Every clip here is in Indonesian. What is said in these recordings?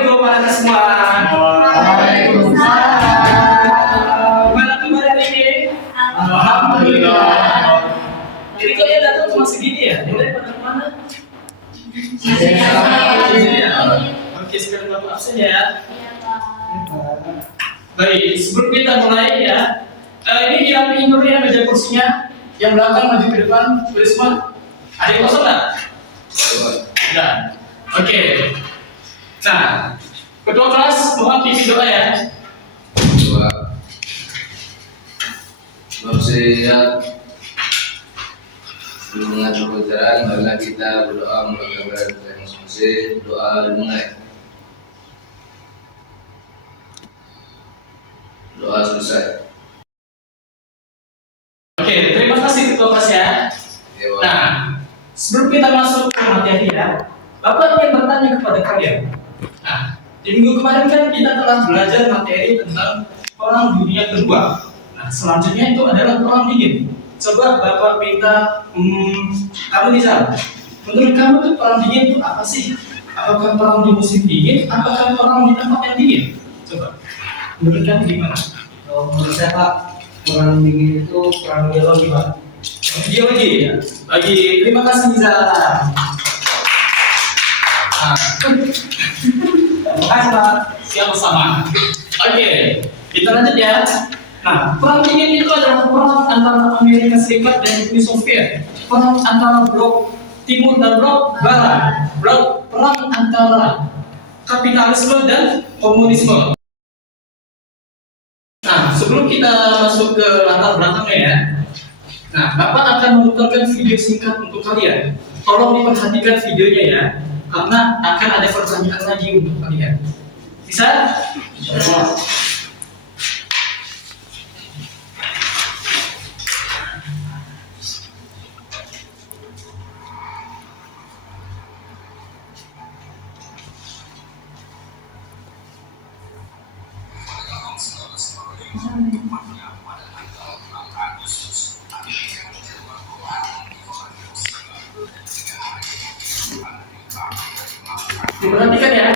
Assalamualaikum warahmatullahi semua. Waalaikumsalam. Gimana kabar hari ini? Alhamdulillah. Jadi kalian datang cuma segini ya? Mulai pada mana? Oke, sekarang bapak absen ya. Baik, sebelum kita mulai ya, ini dirapiin dulu ya meja kursinya. Yang belakang maju ke depan, boleh semua. Ada yang kosong nggak? Sudah. Oke. Nah, ketua kelas mohon pimpin doa ya. Doa. Bersiap sebelum mengatur pelajaran, marilah kita berdoa membaca kepada masing-masing. Doa dimulai. Doa selesai. Oke, terima kasih ketua kelas ya. Dewa. Nah, sebelum kita masuk ke materi ya, Bapak ingin bertanya kepada kalian. Nah, di minggu kemarin kan kita telah belajar materi tentang perang dunia kedua. Nah, selanjutnya itu adalah perang dingin. Coba Bapak minta, kamu bisa. Menurut kamu tuh perang dingin itu apa sih? Apakah perang di musim dingin? Apakah perang di tempat yang dingin? Coba. Menurut kamu gimana? Menurut saya Pak, perang dingin itu perang biologi Pak. Dia lagi ya. Lagi. Terima kasih Niza. Nah, Terima kasih Pak. siapa sama? Oke, kita lanjut ya. Nah, perang dingin itu adalah perang antara Amerika Serikat dan Uni Soviet. Perang antara blok timur dan blok barat. Perang antara kapitalisme dan komunisme. Nah, sebelum kita masuk ke latar belakangnya ya. Nah, Bapak akan memutarkan video singkat untuk kalian. Tolong diperhatikan videonya ya, karena akan ada pertanyaan lagi untuk kalian. Bisa? Diperhatikan ya.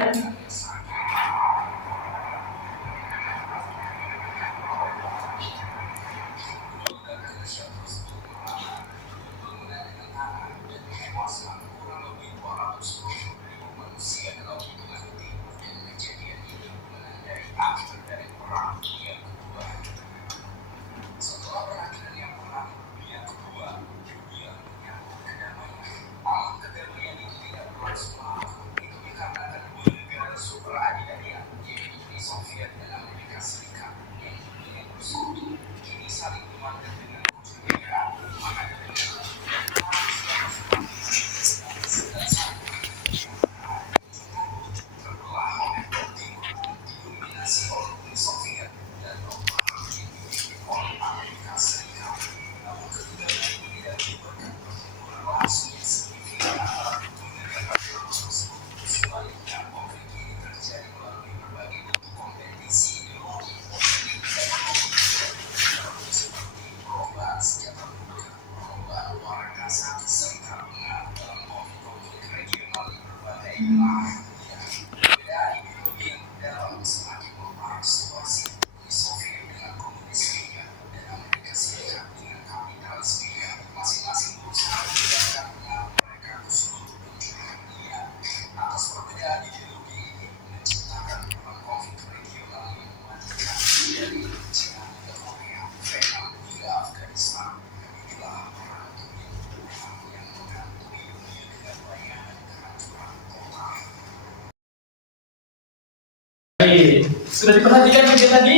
Baik, sudah diperhatikan video tadi?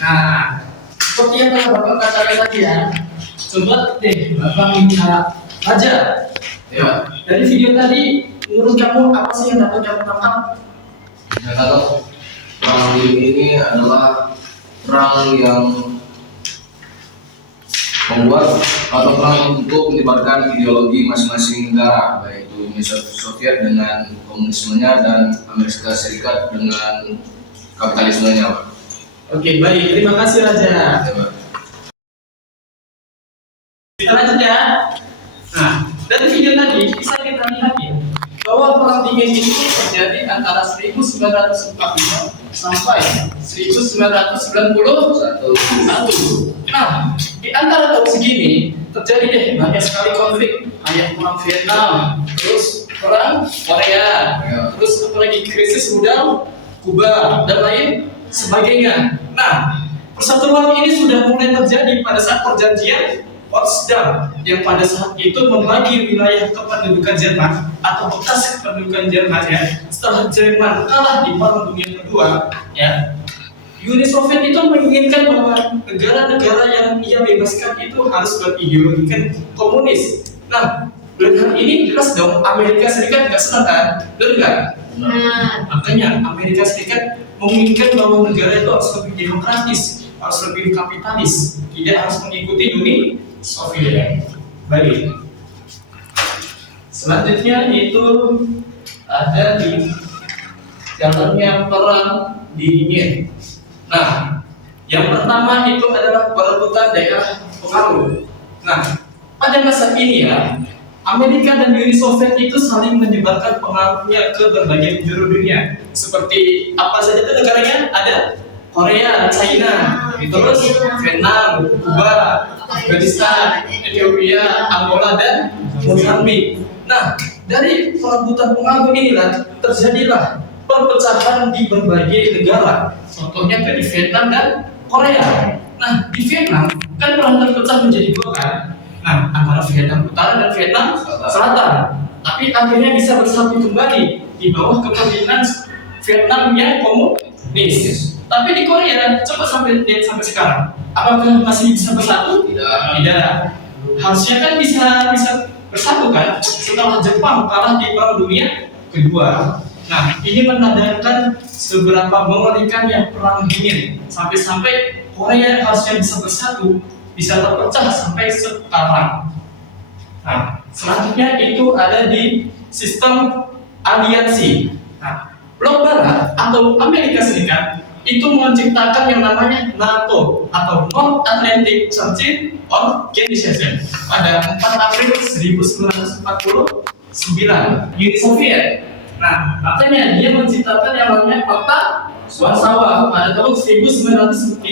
Nah, seperti yang telah Bapak katakan tadi ya. Coba deh Bapak minta aja. Ya, dari video tadi, menurut kamu apa sih yang dapat kamu tangkap? Dan kalau perang dingin ini adalah perang yang membuat atau perang untuk menyebarkan ideologi masing-masing negara, baik itu Uni Soviet dengan komunismenya dan Amerika Serikat dengan kapitalismenya, Pak. Oke, baik. Terima kasih Raja. Ya, Pak. Kita lanjut ya. Nah, dari video tadi bisa kita lihat ya, bahwa perang dingin itu terjadi antara 1945 sampai 1991. Nah, di antara tahun segini terjadi deh banyak sekali konflik, kayak perang Vietnam, terus perang Korea, terus apalagi krisis rudal Kuba dan lain sebagainya. Nah, persatuan ini sudah mulai terjadi pada saat perjanjian Potsdam yang pada saat itu membagi wilayah kependudukan Jerman atau bekas kependudukan Jerman ya. Setelah Jerman kalah di Perang Dunia Kedua ya, Uni Soviet itu menginginkan bahwa negara-negara yang ia bebaskan itu harus berideologikan komunis. Nah, dengan hal ini jelas dong Amerika Serikat nggak senang kan? Benar nggak? Makanya Amerika Serikat menginginkan bahwa negara itu harus lebih demokratis, harus lebih kapitalis, tidak harus mengikuti Uni Soviet. Baik. Selanjutnya itu ada di jalannya perang dingin. Nah, yang pertama itu adalah perebutan daerah pengaruh. Nah, pada masa ini ya, Amerika dan Uni Soviet itu saling menyebarkan pengaruhnya ke berbagai penjuru dunia. Seperti apa saja itu negaranya? Ada Korea, China, terus Vietnam, Kuba, Afghanistan, Ethiopia, Angola, dan Mozambik. Nah, dari perebutan pengaruh inilah terjadilah perpecahan di berbagai negara. Contohnya di Vietnam dan Korea. Nah, di Vietnam kan telah terpecah menjadi dua kan. Nah, antara Vietnam Utara dan Vietnam Selatan. Tapi akhirnya bisa bersatu kembali di bawah kepemimpinan Vietnam yang komunis. Tapi di Korea coba sampai sekarang, apakah masih bisa bersatu? Tidak. Harusnya kan bisa bersatu kan setelah Jepang kalah di Perang Dunia Kedua. Nah, ini menandakan seberapa mengerikannya perang dingin sampai Korea yang harusnya bisa bersatu bisa terpecah sampai sekarang. Nah, selanjutnya itu ada di sistem aliansi. Nah, Blok Barat atau Amerika Serikat itu menciptakan yang namanya NATO atau North Atlantic Treaty Organization pada 4 April 1949. Uni Soviet. Nah, makanya dia menciptakan yang namanya Fakta Warsawa pada tahun 1955.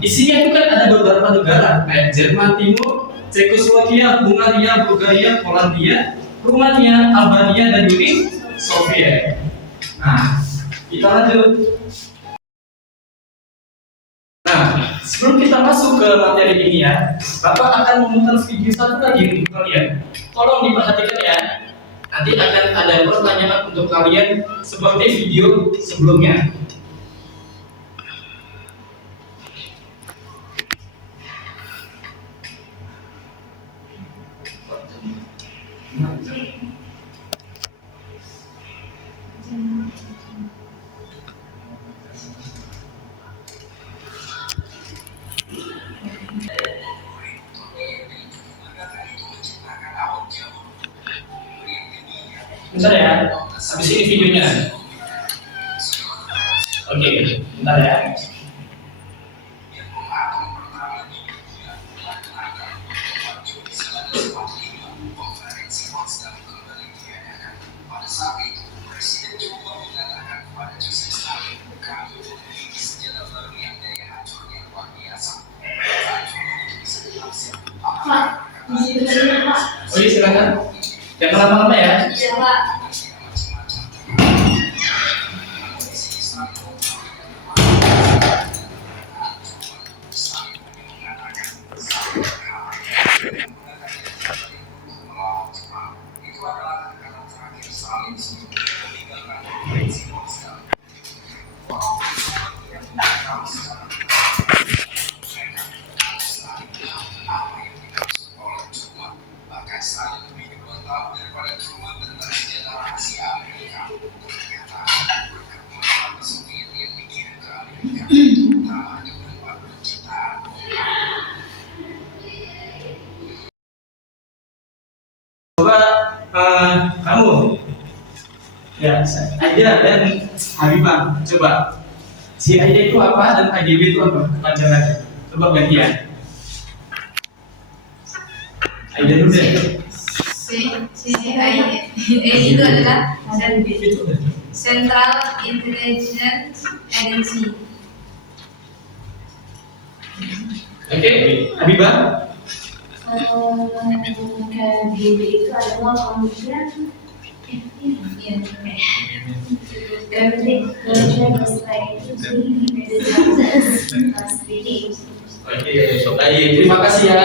Isinya itu kan ada beberapa negara kayak Jerman Timur, Cekoslovakia, Hungaria, Bulgaria, Polandia, Rumania, Albania, dan Uni Soviet. Nah, kita lanjut. Nah, sebelum kita masuk ke materi ini ya, Bapak akan memutar video satu lagi untuk kalian. Tolong diperhatikan ya. Nanti akan ada pertanyaan untuk kalian seperti video sebelumnya. Bentar ya, habis ini videonya. Oke, bentar ya. Oh iya, silakan. Jangan lama-lama ya. Iya, Pak. Kamu ya, Aida dan Habibah, coba si Aida itu apa dan AGB itu apa kepanjangannya? Coba gantian. Aida dulu deh. CIA itu adalah Itu. Central Intelligence Agency. Oke, Habibah. KBB itu adalah kementerian Oke, baik. Terima kasih ya.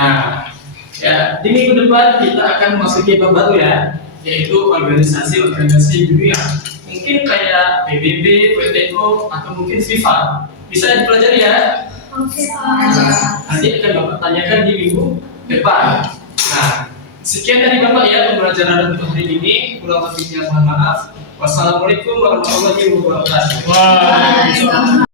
Nah, ya di minggu depan kita akan memasuki bab baru ya, yaitu organisasi dunia. Mungkin kayak PBB, WTO, atau mungkin FIFA. Bisa dipelajari ya. Oke, Nanti akan Bapak tanyakan di minggu depan. Nah, sekian dari Bapak ya pembelajaran untuk hari ini. Kurang lebihnya mohon maaf. Wassalamualaikum warahmatullahi wabarakatuh. Waalaikumsalam.